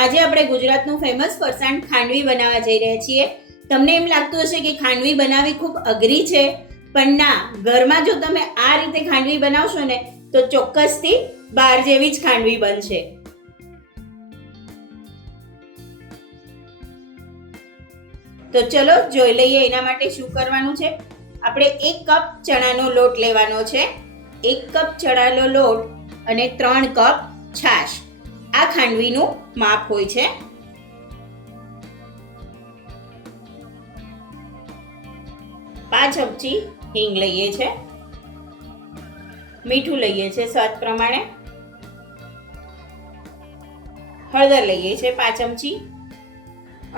આજે આપણે ગુજરાતનું ફેમસ ફરસાણ ખાંડવી બનાવવા જઈ રહ્યા છીએ. તમને એમ લાગતું હશે કે ખાંડવી બનાવવી ખૂબ અઘરી છે, પણ ના, ઘરમાં જો તમે આ રીતે ખાંડવી બનાવશો ને તો ચોક્કસથી બહાર જેવી જ ખાંડવી બનશે. તો ચલો જોઈ લઈએ એના માટે શું કરવાનું છે. આપણે 1 કપ ચણાનો લોટ લેવાનો છે. 1 કપ ચણાનો લોટ અને 3 કપ છાશ, આ ખાંડવીનું માપ હોય છે. પાંચ ચમચી હિંગ લઈએ છે. મીઠું લઈએ છે સ્વાદ પ્રમાણે. હળદર લઈએ છે 5 ચમચી.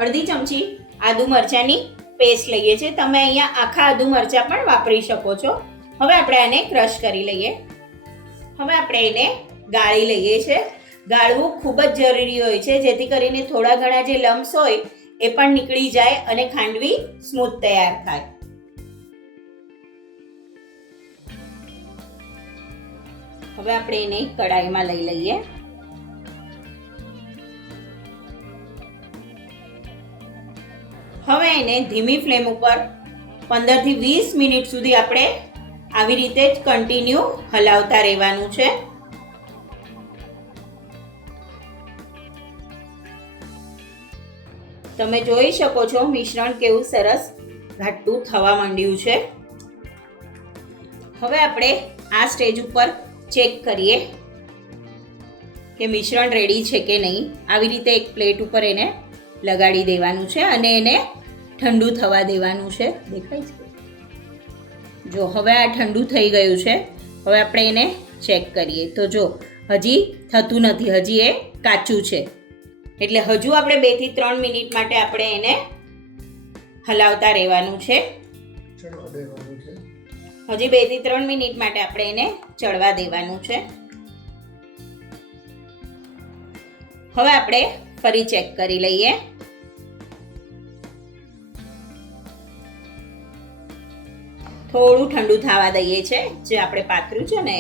અડધી ચમચી આદુ મરચાંની પેસ્ટ લઈએ છે. તમે અહીંયા આખા આદુ મરચાં પણ વાપરી શકો છો. હવે આપણે આને ક્રશ કરી લઈએ. હવે આપણે એને ગાળી લઈએ છે. ગાળવું ખૂબ જ જરૂરી હોય છે, જેથી કરીને થોડા ઘણા જે લમ્સ હોય એ પણ નીકળી જાય અને ખાંડવી સ્મૂથ તૈયાર થાય. હવે આપણે એને કડાઈમાં લઈ લઈએ. હવે એને ધીમી ફ્લેમ ઉપર 15 થી 20 મિનિટ સુધી આપણે આવી રીતે જ કન્ટિન્યુ હલાવતા રહેવાનું છે. તમે જોઈ શકો છો મિશ્રણ કેવું સરસ ઘાટું થવા માંડ્યું છે. હવે આપણે આ સ્ટેજ ઉપર ચેક કરીએ કે મિશ્રણ રેડી છે કે નહીં. આવી રીતે એક પ્લેટ ઉપર એને લગાડી દેવાનું છે અને એને ઠંડુ થવા દેવાનું છે. દેખાય છે? જો હવે આ ઠંડુ થઈ ગયું છે. હવે આપણે એને ચેક કરીએ તો જો હજી થતું નથી, હજી એ કાચું છે. એટલે હજુ આપણે 2 થી 3 મિનિટ માટે આપણે એને હલાવતા રહેવાનું છે. હજી 2 થી 3 મિનિટ માટે આપણે એને ચડવા દેવાનું છે. હવે આપણે ફરી ચેક કરી લઈએ. થોડું ઠંડુ થવા દઈએ છે, જે આપણે પાથર્યું છે ને.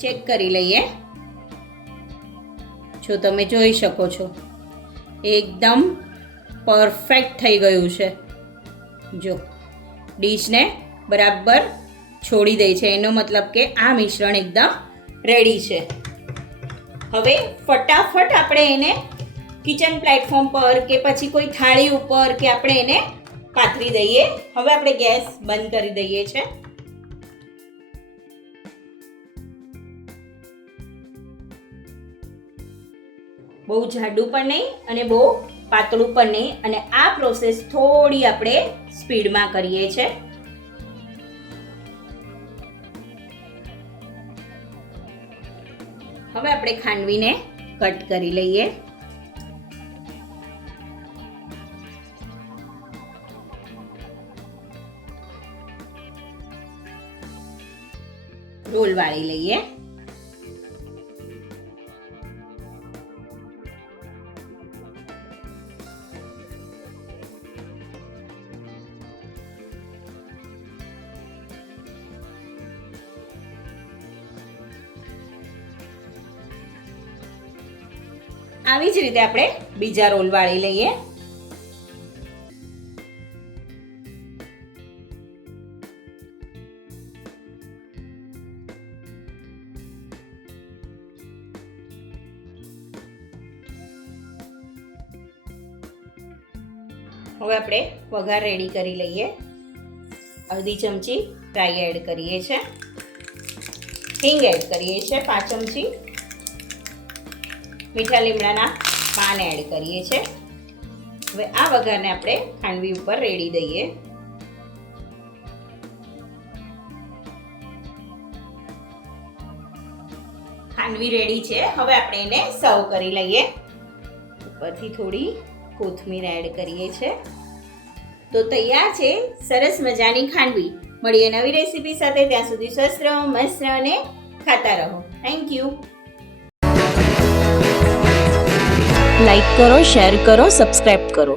ચેક કરી લઈએ. જો તમે જોઈ શકો છો એકદમ પરફેક્ટ થઈ ગયું છે. જો ડીશને બરાબર છોડી દે છે, એનો મતલબ કે આ મિશ્રણ એકદમ રેડી છે. હવે ફટાફટ આપણે એને કિચન પ્લેટફોર્મ પર કે પછી કોઈ થાળી ઉપર કે આપણે એને પાથરી દઈએ. હવે આપણે ગેસ બંધ કરી દઈએ છે. બહુ જાડું પણ નહીં અને બહુ પાતળું પણ નહીં. અને આ પ્રોસેસ થોડી આપણે સ્પીડમાં કરીએ છે. હવે આપણે ખાંડવીને કટ કરી લઈએ. રોલ વાળી લઈએ. આવી જ રીતે આપણે બીજા રોલ વાળી લઈએ. હવે આપણે વઘાર રેડી કરી લઈએ. અડધી ચમચી રાઈ એડ કરીએ છે. હિંગ એડ કરીએ છે 5 ચમચી. મીઠા લીમડાના પાન એડ કરીએ છે. હવે આ વઘારને આપણે ખાંડવી ઉપર રેડી દઈએ. ખાંડવી રેડી છે. હવે આપણે એને સર્વ કરી લઈએ. ઉપરથી થોડી કોથમીર એડ કરીએ છે. તો તૈયાર છે સરસ મજાની ખાંડવી. મળીએ નવી રેસીપી સાથે. ત્યાં સુધી સ્વસ્થ રહો, મસ્ત રહો અને ખાતા રહો. Thank you. લાઈક કરો, શેર કરો, સબસ્ક્રાઇબ કરો.